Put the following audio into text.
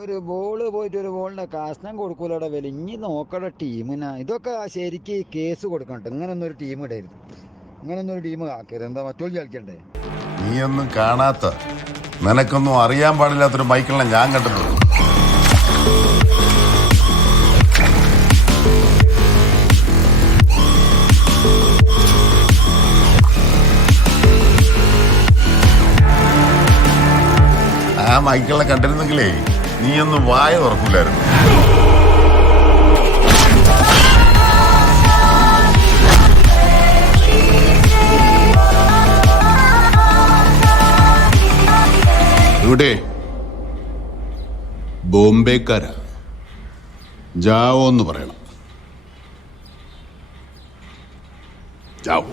ഒരു ബോള് പോയിട്ട് ഒരു ബോളിന്റെ കഷ്ണം കൊടുക്കൂലടെ വില ഇനി നോക്കട ടീമിനാ ഇതൊക്കെ ശരിക്ക് കേസ് കൊടുക്കണ്ട. ഇങ്ങനൊന്നും ഒരു ടീം ഇടരുത്, ഇങ്ങനൊന്നും ഒരു ടീം ആക്കരുത്. എന്താ മറ്റോൾ കളിക്കണ്ടേ? നീയൊന്നും കാണാത്ത, നിനക്കൊന്നും അറിയാൻ പാടില്ലാത്തൊരു മൈക്കിളിനെ ഞാൻ കണ്ടിട്ടുണ്ട്. ആ മൈക്കിളിനെ കണ്ടിരുന്നെങ്കിലേ നീയൊന്നും വായ തുറക്കില്ലായിരുന്നു. ഇവിടെ ബോംബെക്കാരാ, ജാവോ എന്ന് പറയണം. ജാവോ.